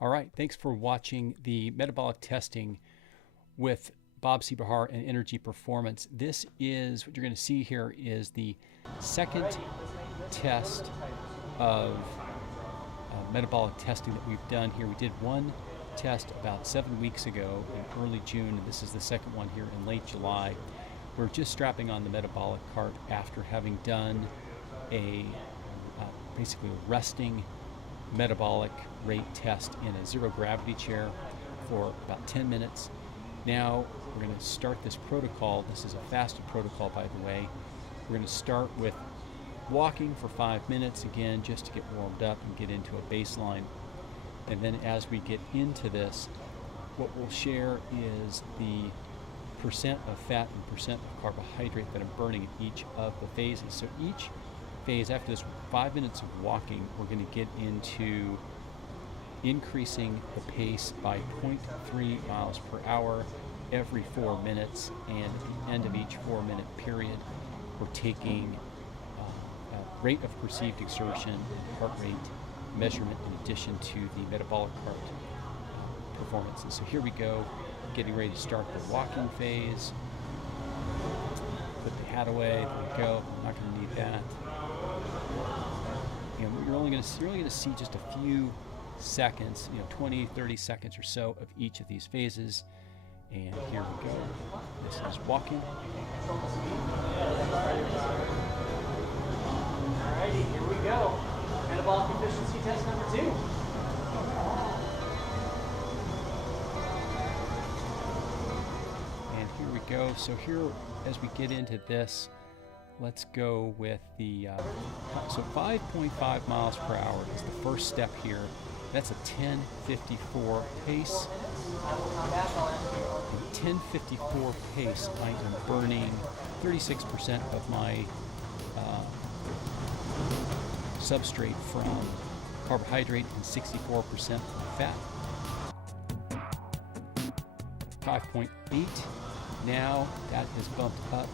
All right, thanks for watching the metabolic testing with Bob Seebahar and eNRG Performance. This is, what you're going to see here is the second test of metabolic testing that we've done here. We did one test about 7 weeks ago in early June, and this is the second one here in late July. We're just strapping on the metabolic cart after having done a basically a resting metabolic rate test in a zero gravity chair for about 10 minutes. Now we're going to start this protocol. This is a fasted protocol, by the way. We're going to start with walking for 5 minutes again, just to get warmed up and get into a baseline. And then as we get into this, what we'll share is the percent of fat and percent of carbohydrate that I'm burning in each of the phases. So each phase, after this 5 minutes of walking, we're going to get into increasing the pace by 0.3 miles per hour every 4 minutes, and at the end of each 4 minute period, we're taking a rate of perceived exertion and heart rate measurement in addition to the metabolic cart performance. And so here we go, getting ready to start the walking phase. Put the hat away, there we go, not going to need that. And you're only going to see just a few seconds, 20, 30 seconds or so of each of these phases. And here we go. This is walking. Alrighty, here we go. Metabolic efficiency test number 2. And here we go. So here, as we get into this, let's go with the, so 5.5 miles per hour is the first step here. That's a 10:54 pace. At 10:54 pace, I am burning 36% of my substrate from carbohydrate and 64% from fat. 5.8. Now that has bumped up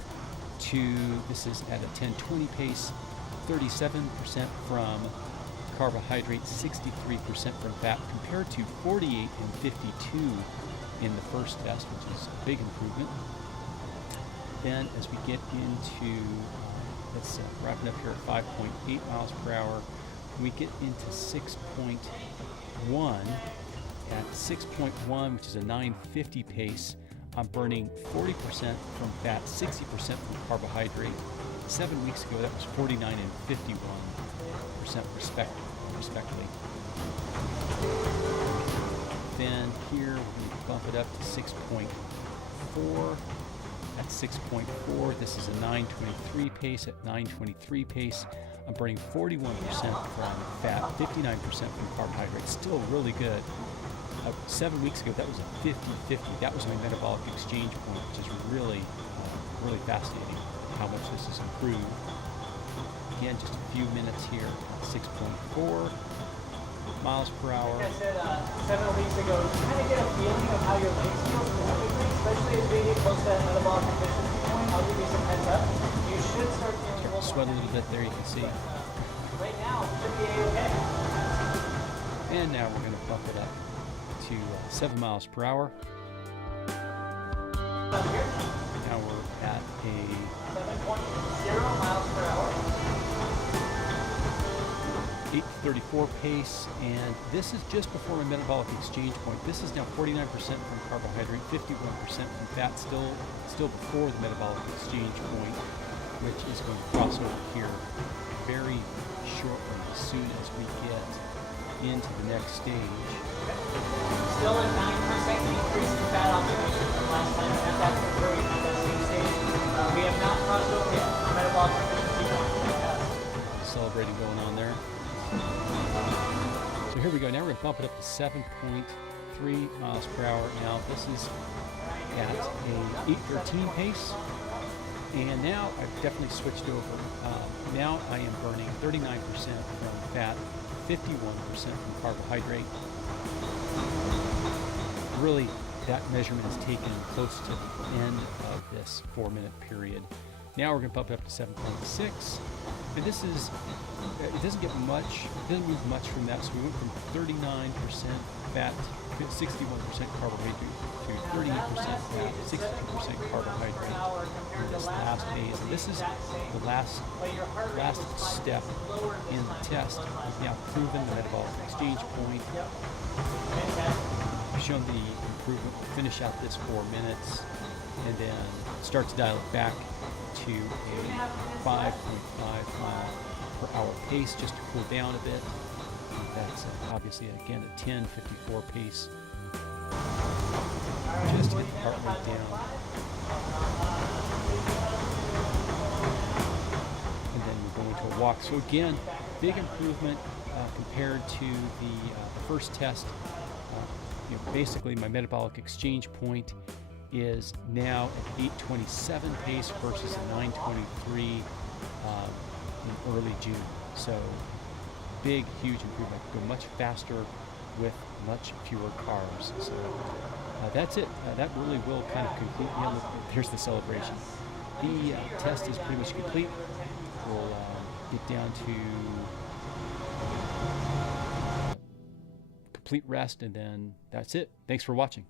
to, this is at a 10:20 pace, 37% from carbohydrate, 63% from fat, compared to 48 and 52 in the first test, which is a big improvement. Then as we get into, let's wrapping up here at 5.8 miles per hour, we get into 6.1. At 6.1, which is a 9:50 pace, I'm burning 40% from fat, 60% from carbohydrate. 7 weeks ago, that was 49 and 51% respectively. Then here, we bump it up to 6.4. At 6.4, this is a 9:23 pace. At 9:23 pace, I'm burning 41% from fat, 59% from carbohydrate. Still really good. 7 weeks ago, that was a 50-50. That was my metabolic exchange point, which is really fascinating how much this has improved. Again, just a few minutes here at 6.4 miles per hour. Like I said 7 weeks ago, you kind of get a feeling of how your legs feel specifically, especially as we get close to that metabolic efficiency point. I'll give you some heads up. You should start feeling Start to sweat a little bit there, you can see. Right now, it should be okay. And now we're going to bump it up to 7 miles per hour. Up here. Now we're at a 7.0 miles per hour. 8:34 pace, and this is just before my metabolic exchange point. This is now 49% from carbohydrate, 51% from fat, still before the metabolic exchange point, which is going to cross over here very shortly as soon as we get into the next stage. Still a 9% decrease in fat oxidation from last time, and that's where we had that same stage. We have not crossed over yet for metabolic efficiency point. Celebrating going on there. So here we go. Now we're going to bump it up to 7.3 miles per hour. Now this is at a 8:13 pace, and now I've definitely switched over. Now I am burning 39% from fat, 51% from carbohydrate. Really, that measurement is taken close to the end of this 4 minute period. Now we're going to bump it up to 7.6. And this is it doesn't get much, it doesn't move much from that. So we went from 39% fat, 61% carbohydrate to 38% fat, 62% carbohydrate in this last phase. And this is the last step in the test. We've now proven the metabolic exchange point. We've shown the improvement. We'll finish out this 4 minutes and then start to dial it back to a 5.5 mile per hour pace just to cool down a bit. That's obviously again a 10:54 pace. Just to get the heart rate down. And then we're going to a walk. So again, big improvement compared to the first test. Basically my metabolic exchange point is now at 8:27 pace versus a 9:23 in early June. So big, huge improvement. I can go much faster with much fewer carbs. So that's it. That really will kind of conclude. Yeah, look, here's the celebration. The test is pretty much complete. We'll get down to complete rest, and then that's it. Thanks for watching.